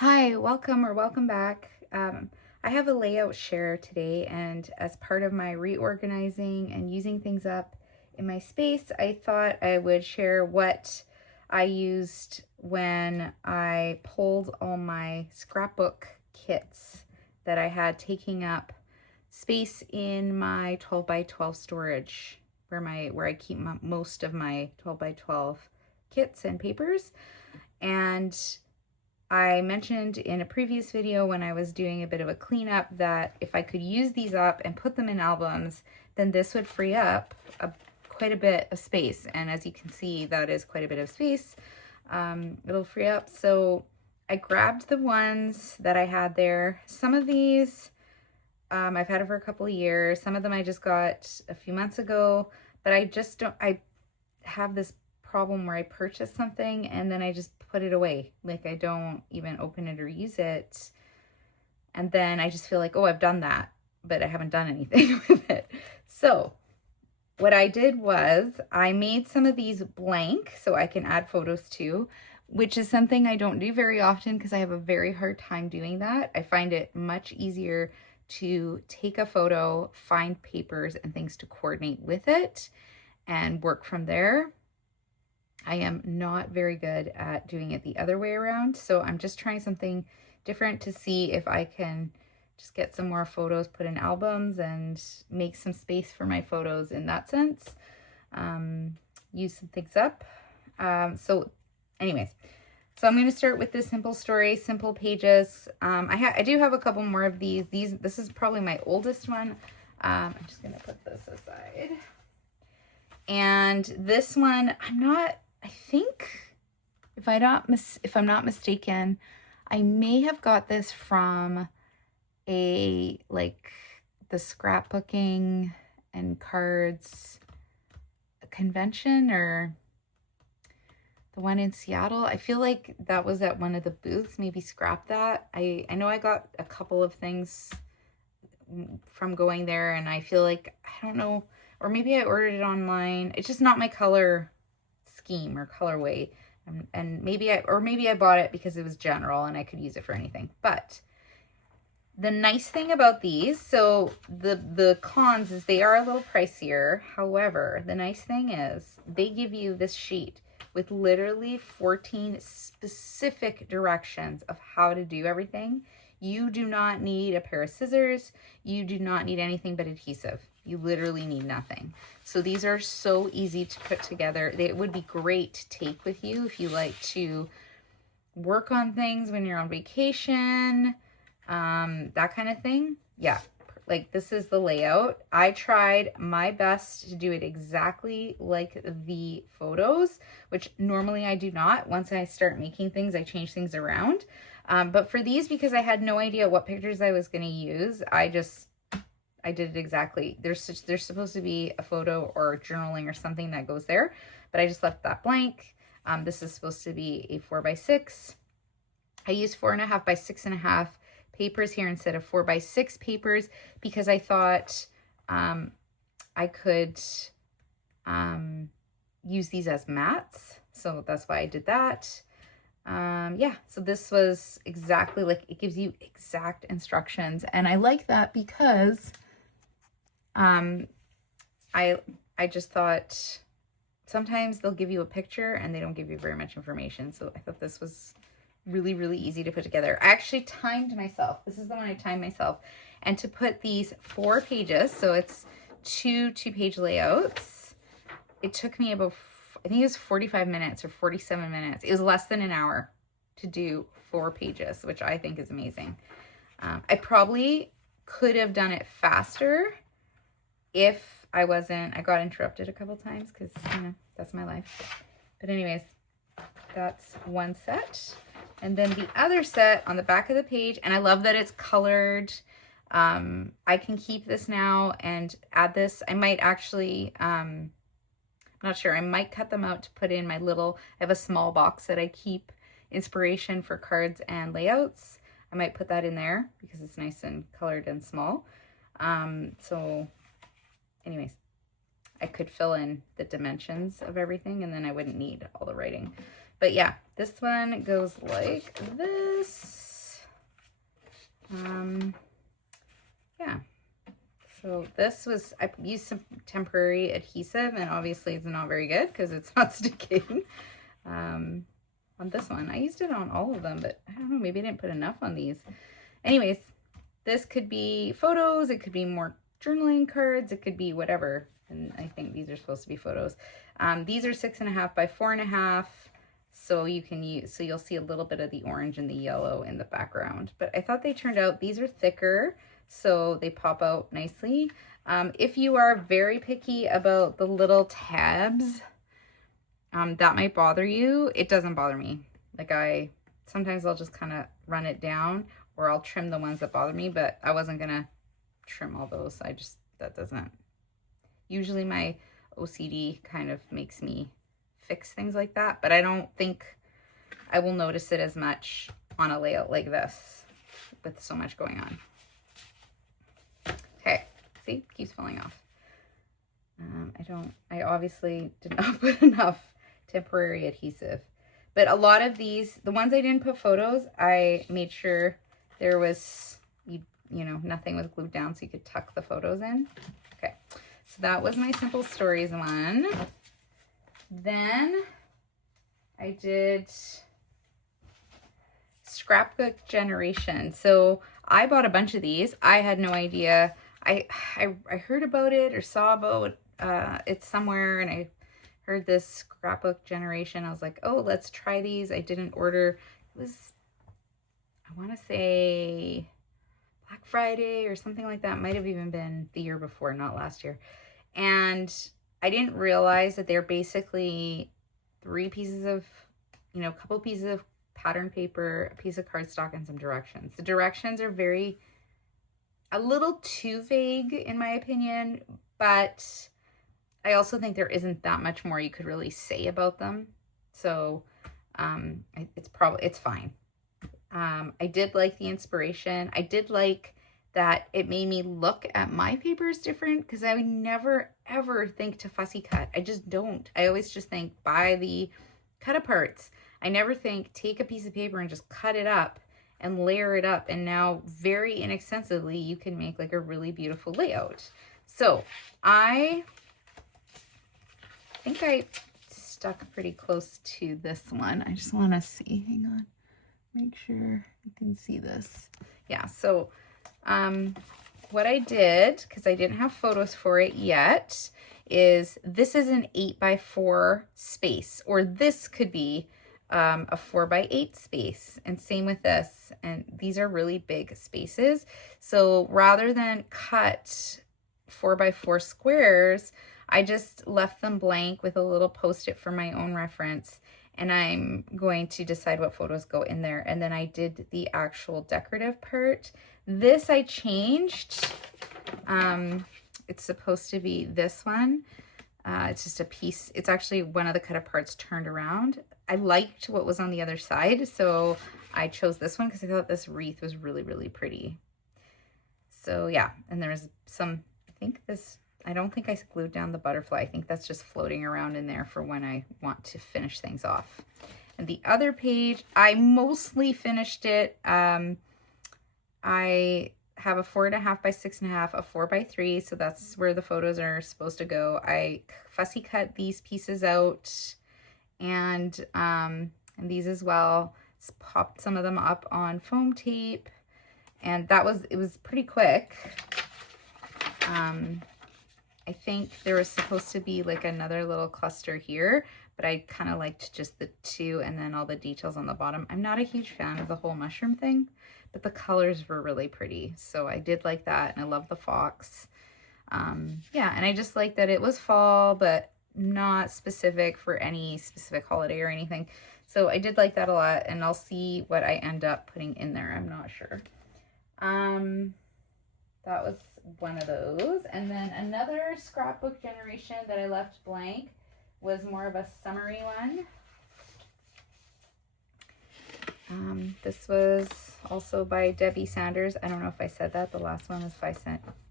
Hi, welcome or welcome back. I have a layout share today, and as part of my reorganizing and using things up in my space, I thought I would share what I used when I pulled all my scrapbook kits that I had taking up space in my 12 by 12 storage where I keep most of my 12 by 12 kits and papers. And I mentioned in a previous video when I was doing a bit of a cleanup that if I could use these up and put them in albums, then this would free up quite a bit of space. And as you can see, that is quite a bit of space. It'll free up. So I grabbed the ones that I had there. Some of these, I've had it for a couple of years. Some of them I just got a few months ago, but I have this problem where I purchase something and then I just put it away. Like I don't even open it or use it. And then I just feel like, oh, I've done that, but I haven't done anything with it. So what I did was I made some of these blank so I can add photos to, which is something I don't do very often because I have a very hard time doing that. I find it much easier to take a photo, find papers and things to coordinate with it and work from there. I am not very good at doing it the other way around, so I'm just trying something different to see if I can just get some more photos put in albums and make some space for my photos in that sense. Use some things up. Anyways, so I'm going to start with this simple story, simple pages. I do have a couple more of these. This is probably my oldest one. I'm just going to put this aside. And this one, I think if I'm not mistaken, I may have got this from the scrapbooking and cards convention, or the one in Seattle. I feel like that was at one of the booths. Maybe scrap that. I know I got a couple of things from going there, and I feel like, I don't know, or maybe I ordered it online. It's just not my color scheme or colorway, and maybe I bought it because it was general and I could use it for anything. But the nice thing about these, so the cons is they are a little pricier. However, the nice thing is they give you this sheet with literally 14 specific directions of how to do everything. You do not need a pair of scissors. You do not need anything but adhesive. You literally need nothing. So these are so easy to put together. They would be great to take with you if you like to work on things when you're on vacation, that kind of thing. Yeah, like this is the layout. I tried my best to do it exactly like the photos, which normally I do not. Once I start making things, I change things around. But for these, because I had no idea what pictures I was going to use, I did it exactly. There's supposed to be a photo or journaling or something that goes there, but I just left that blank. This is supposed to be a 4x6. I used 4.5 by 6.5 papers here instead of 4 by 6 papers because I thought I could use these as mats. So that's why I did that. Yeah, so this was exactly like, it gives you exact instructions. And I like that because I just thought sometimes they'll give you a picture and they don't give you very much information. So I thought this was really, really easy to put together. I actually timed myself. This is the one I timed myself. And to put these 4 pages, so it's two 2-page layouts, it took me about, I think it was 45 minutes or 47 minutes. It was less than an hour to do 4 pages, which I think is amazing. I probably could have done it faster if I got interrupted a couple times because, you know, that's my life. But anyways, that's one set. And then the other set on the back of the page, and I love that it's colored. I can keep this now and add this. I might actually, I'm not sure, I might cut them out to put in my I have a small box that I keep inspiration for cards and layouts. I might put that in there because it's nice and colored and small. So anyways, I could fill in the dimensions of everything and then I wouldn't need all the writing. But yeah, this one goes like this. Yeah. So this was, I used some temporary adhesive, and obviously it's not very good because it's not sticking. On this one, I used it on all of them, but I don't know, maybe I didn't put enough on these. Anyways, this could be photos, it could be more journaling cards, it could be whatever. And I think these are supposed to be photos. These are 6.5 by 4.5. So you can use, so you'll see a little bit of the orange and the yellow in the background. But I thought they turned out, these are thicker, so they pop out nicely. If you are very picky about the little tabs, that might bother you. It doesn't bother me. Like sometimes I'll just kind of run it down, or I'll trim the ones that bother me, but I wasn't gonna trim all those. That doesn't, usually my OCD kind of makes me fix things like that, but I don't think I will notice it as much on a layout like this with so much going on. Okay, see, it keeps falling off. I obviously did not put enough temporary adhesive, but a lot of these, the ones I didn't put photos, I made sure there was, you know, nothing was glued down so you could tuck the photos in. Okay, so that was my Simple Stories one. Then I did Scrapbook Generation. So I bought a bunch of these. I had no idea. I heard about it or saw about it somewhere, and I heard this Scrapbook Generation. I was like, oh, let's try these. I didn't order. It was, I want to say Black Friday or something like that. Might have even been the year before, not last year. And I didn't realize that they're basically 3 pieces of, you know, a couple pieces of pattern paper, a piece of cardstock, and some directions. The directions are a little too vague in my opinion, but I also think there isn't that much more you could really say about them. So it's fine. I did like the inspiration. I did like that it made me look at my papers different, because I would never ever think to fussy cut. I just don't. I always just think buy the cut aparts. I never think take a piece of paper and just cut it up and layer it up, and now very inexpensively you can make like a really beautiful layout. So I think I stuck pretty close to this one. I just want to see, hang on, make sure you can see this. Yeah, so what I did, because I didn't have photos for it yet, is this is an 8x4 space, or this could be a 4x8 space, and same with this. And these are really big spaces. So rather than cut 4x4 squares, I just left them blank with a little post-it for my own reference. And I'm going to decide what photos go in there. And then I did the actual decorative part. This I changed. It's supposed to be this one. It's just a piece. It's actually one of the cut parts turned around. I liked what was on the other side, so I chose this one because I thought this wreath was really, really pretty. So yeah, and there's some, I don't think I glued down the butterfly. I think that's just floating around in there for when I want to finish things off. And the other page, I mostly finished it. I have a 4.5 by 6.5, a 4x3, so that's where the photos are supposed to go. I fussy cut these pieces out, and these as well. Just popped some of them up on foam tape, and it was pretty quick. I think there was supposed to be like another little cluster here, but I kind of liked just the 2 and then all the details on the bottom. I'm not a huge fan of the whole mushroom thing, but the colors were really pretty. So I did like that, and I love the fox. Yeah, and I just like that it was fall, but not specific for any specific holiday or anything. So I did like that a lot, and I'll see what I end up putting in there. I'm not sure. That was one of those. And then another Scrapbook Generation that I left blank was more of a summery one. This was also by Debbie Sanders. I don't know if I said that. The last one was by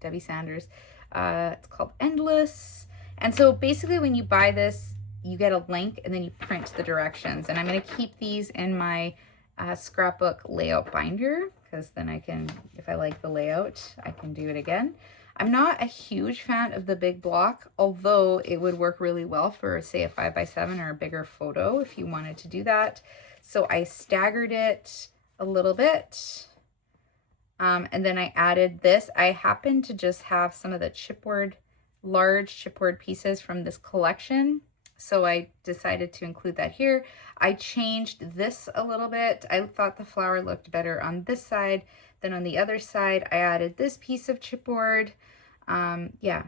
Debbie Sanders. It's called Endless. And so basically when you buy this, you get a link and then you print the directions. And I'm going to keep these in my scrapbook layout binder, because then I can, if I like the layout, I can do it again. I'm not a huge fan of the big block, although it would work really well for, say, a 5x7 or a bigger photo if you wanted to do that. So I staggered it a little bit. And then I added this. I happen to just have some of the chipboard, large chipboard pieces from this collection. So I decided to include that here. I changed this a little bit. I thought the flower looked better on this side than on the other side. I added this piece of chipboard. Yeah,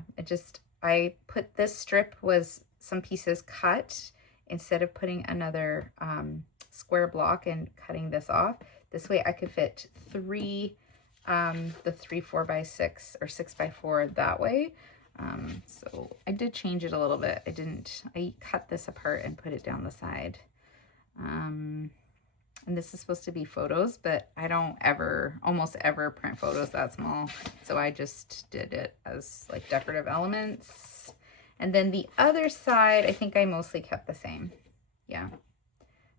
I put this strip was some pieces cut instead of putting another square block and cutting this off. This way I could fit the 3 4x6 or 6x4 that way. So I did change it a little bit. I cut this apart and put it down the side. And this is supposed to be photos, but I don't almost ever print photos that small. So I just did it as like decorative elements. And then the other side, I think I mostly kept the same. Yeah.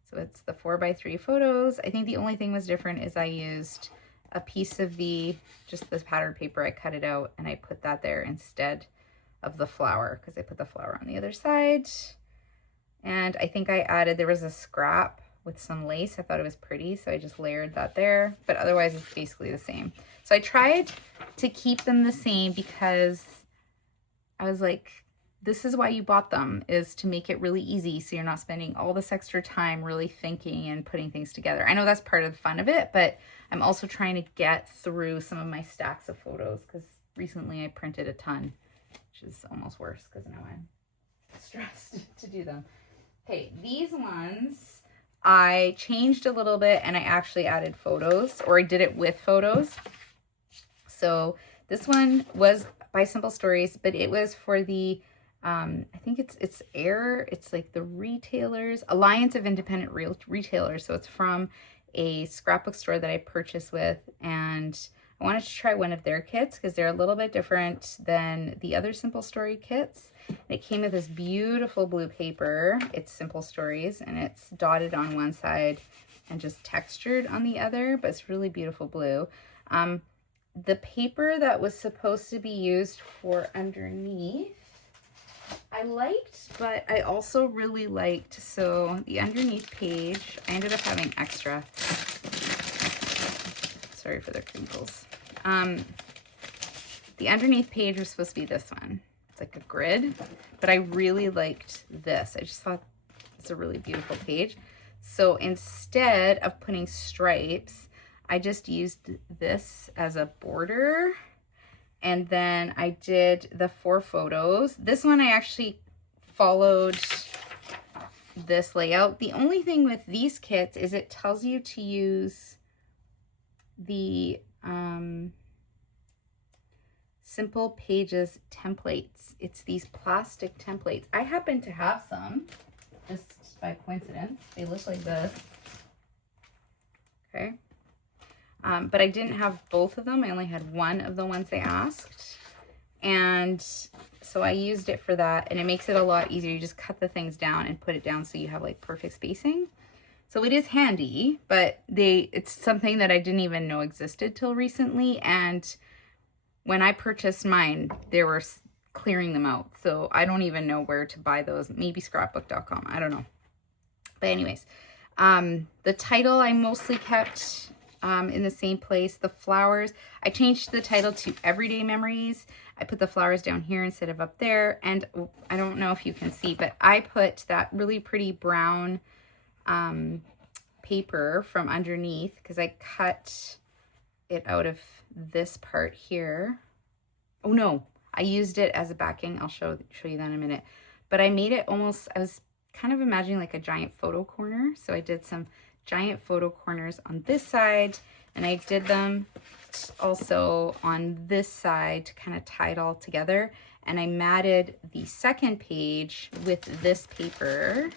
So it's the 4x3 photos. I think the only thing was different is I used a piece of just this pattern paper. I cut it out and I put that there instead of the flower, because I put the flower on the other side. And I think there was a scrap with some lace. I thought it was pretty, so I just layered that there, but otherwise it's basically the same. So I tried to keep them the same because I was like, this is why you bought them, is to make it really easy so you're not spending all this extra time really thinking and putting things together. I know that's part of the fun of it, but I'm also trying to get through some of my stacks of photos because recently I printed a ton, which is almost worse because now I'm stressed to do them. Okay, these ones I changed a little bit and I actually added photos, or I did it with photos. So this one was by Simple Stories, but it was for the I think it's AIR. It's like the retailers, Alliance of Independent Retailers. So it's from a scrapbook store that I purchased with, and I wanted to try one of their kits because they're a little bit different than the other Simple Story kits. And it came with this beautiful blue paper. It's Simple Stories, and it's dotted on one side and just textured on the other, but it's really beautiful blue. The paper that was supposed to be used for underneath, I liked, but I also really liked, so the underneath page, I ended up having extra. Sorry for the crinkles. The underneath page was supposed to be this one. It's like a grid, but I really liked this. I just thought it's a really beautiful page. So instead of putting stripes, I just used this as a border. And then I did the 4 photos. This one I actually followed this layout. The only thing with these kits is it tells you to use the Simple Pages templates. It's these plastic templates. I happen to have some, just by coincidence. They look like this. Okay. But I didn't have both of them. I only had one of the ones they asked. And so I used it for that, and it makes it a lot easier. You just cut the things down and put it down so you have like perfect spacing. So it is handy, but it's something that I didn't even know existed till recently. And when I purchased mine, they were clearing them out. So I don't even know where to buy those. Maybe scrapbook.com. I don't know. But anyways, the title I mostly kept in the same place. The flowers, I changed the title to Everyday Memories. I put the flowers down here instead of up there. And I don't know if you can see, but I put that really pretty brown paper from underneath because I cut it out of this part here. Oh no, I used it as a backing. I'll show you that in a minute. But I made it almost, I was kind of imagining like a giant photo corner. So I did some giant photo corners on this side, and I did them also on this side to kind of tie it all together. And I matted the second page with this paper.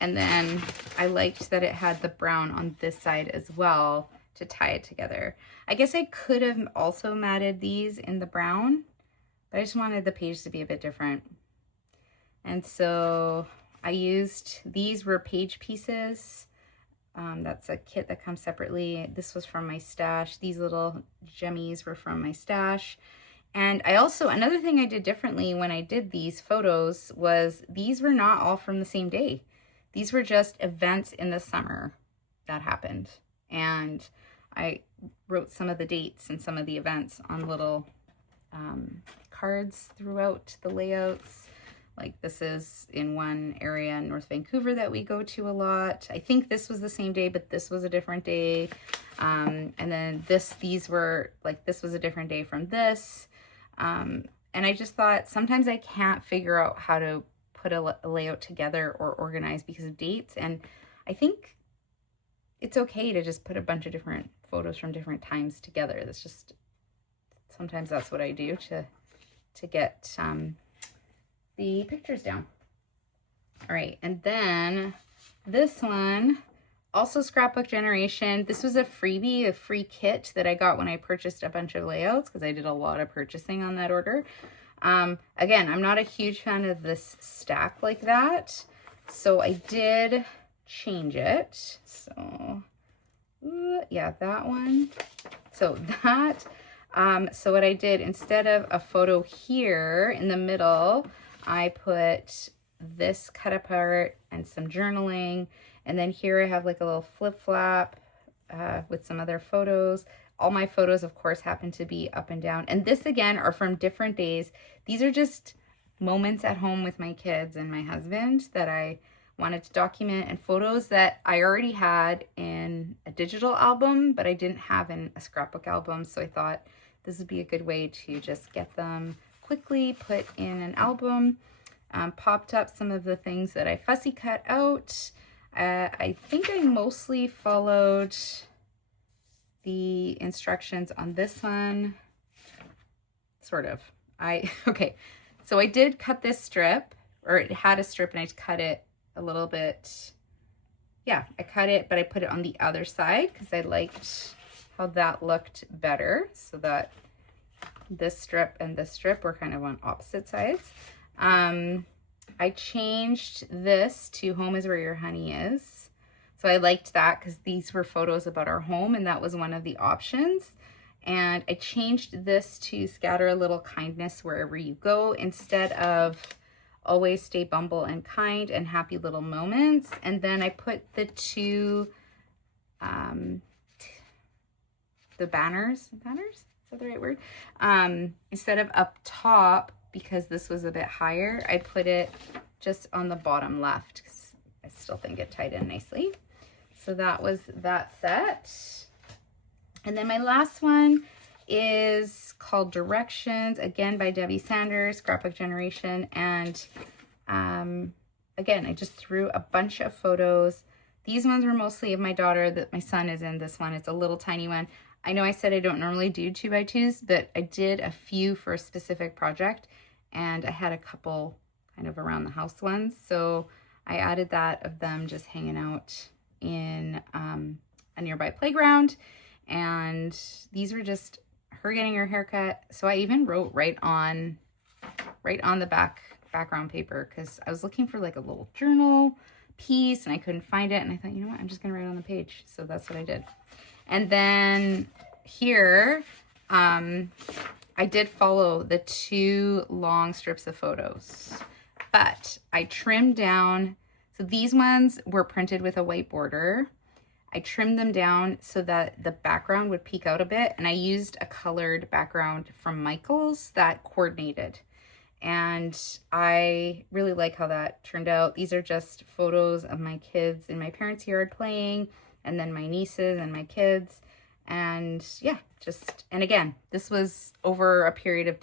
And then I liked that it had the brown on this side as well to tie it together. I guess I could have also matted these in the brown, but I just wanted the page to be a bit different. And so I used, these were page pieces. That's a kit that comes separately. This was from my stash. These little jemmies were from my stash. And I also, another thing I did differently when I did these photos was these were not all from the same day. These were just events in the summer that happened. And I wrote some of the dates and some of the events on little cards throughout the layouts. Like this is in one area in North Vancouver that we go to a lot. I think this was the same day, but this was a different day. And then these were like, this was a different day from this. And I just thought sometimes I can't figure out how to put a layout together or organize because of dates. And I think it's okay to just put a bunch of different photos from different times together. That's just, sometimes that's what I do to get the pictures down. All right, and then this one, also Scrapbook Generation. This was a freebie, a free kit that I got when I purchased a bunch of layouts because I did a lot of purchasing on that order. Again, I'm not a huge fan of this stack like that, so I did change it. So yeah, that one. So that, so what I did, instead of a photo here in the middle, I put this cut apart and some journaling. And then here I have like a little flip flap with some other photos. All my photos, of course, happen to be up and down. And this, again, are from different days. These are just moments at home with my kids and my husband that I wanted to document, and photos that I already had in a digital album, but I didn't have in a scrapbook album. So I thought this would be a good way to just get them quickly put in an album. Popped up some of the things that I fussy cut out. I think I mostly followed the instructions on this one, sort of. Okay, so I did cut this strip, or it had a strip and I cut it a little bit. Yeah, I cut it, but I put it on the other side because I liked how that looked better, so that this strip and this strip were kind of on opposite sides. I changed this to Home is Where Your Honey Is. So I liked that because these were photos about our home and that was one of the options. And I changed this to Scatter a Little Kindness Wherever You Go instead of Always Stay Bumble and Kind and Happy Little Moments. And then I put the two, the banners, is that the right word? Instead of up top, because this was a bit higher, I put it just on the bottom left because I still think it tied in nicely. So that was that set. And then my last one is called Directions, again by Debbie Sanders, Scrapbook Generation. And again, I just threw a bunch of photos. These ones were mostly of my daughter that my son is in. This one, it's a little tiny one. I know I said I don't normally do 2x2s, but I did a few for a specific project, and I had a couple kind of around the house ones. So I added that of them just hanging out in a nearby playground. And these were just her getting her haircut. So I even wrote right on the background paper because I was looking for like a little journal piece and I couldn't find it. And I thought, you know what, I'm just gonna write on the page. So that's what I did. And then here, I did follow the two long strips of photos, but I trimmed down. So these ones were printed with a white border. I trimmed them down so that the background would peek out a bit. And I used a colored background from Michaels that coordinated. And I really like how that turned out. These are just photos of my kids in my parents' yard playing, and then my nieces and my kids. And yeah, and again, this was over a period of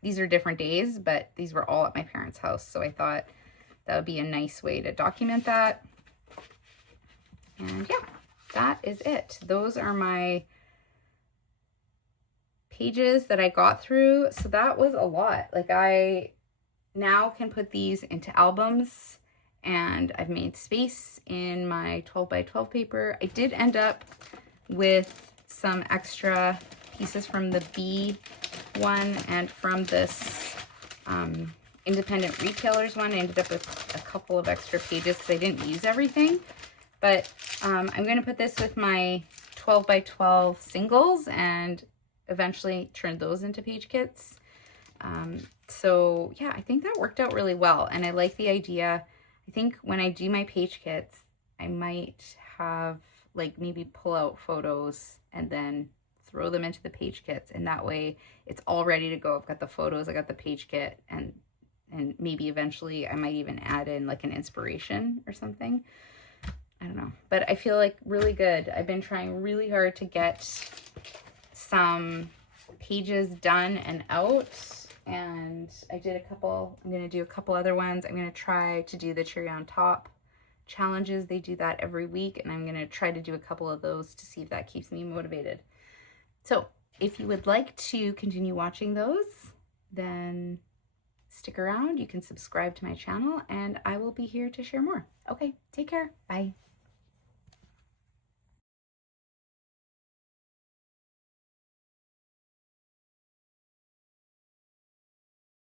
these are different days, but these were all at my parents' house. So I thought that would be a nice way to document that. And yeah, that is it. Those are my pages that I got through. So that was a lot. Like I now can put these into albums, and I've made space in my 12 by 12 paper. I did end up with some extra pieces from the B one and from this independent retailers one. I ended up with a couple of extra pages because I didn't use everything. But I'm going to put this with my 12 by 12 singles and eventually turn those into page kits. So yeah, I think that worked out really well. And I like the idea. I think when I do my page kits, I might have like maybe pull out photos and then throw them into the page kits. And that way it's all ready to go. I've got the photos, I got the page kit, and maybe eventually I might even add in like an inspiration or something. I don't know, but I feel like really good. I've been trying really hard to get some pages done and out, and I did a couple. I'm going to do a couple other ones. I'm going to try to do the cherry on top challenges. They do that every week, and I'm going to try to do a couple of those to see if that keeps me motivated. So if you would like to continue watching those, then stick around. You can subscribe to my channel, and I will be here to share more. Okay, take care. Bye.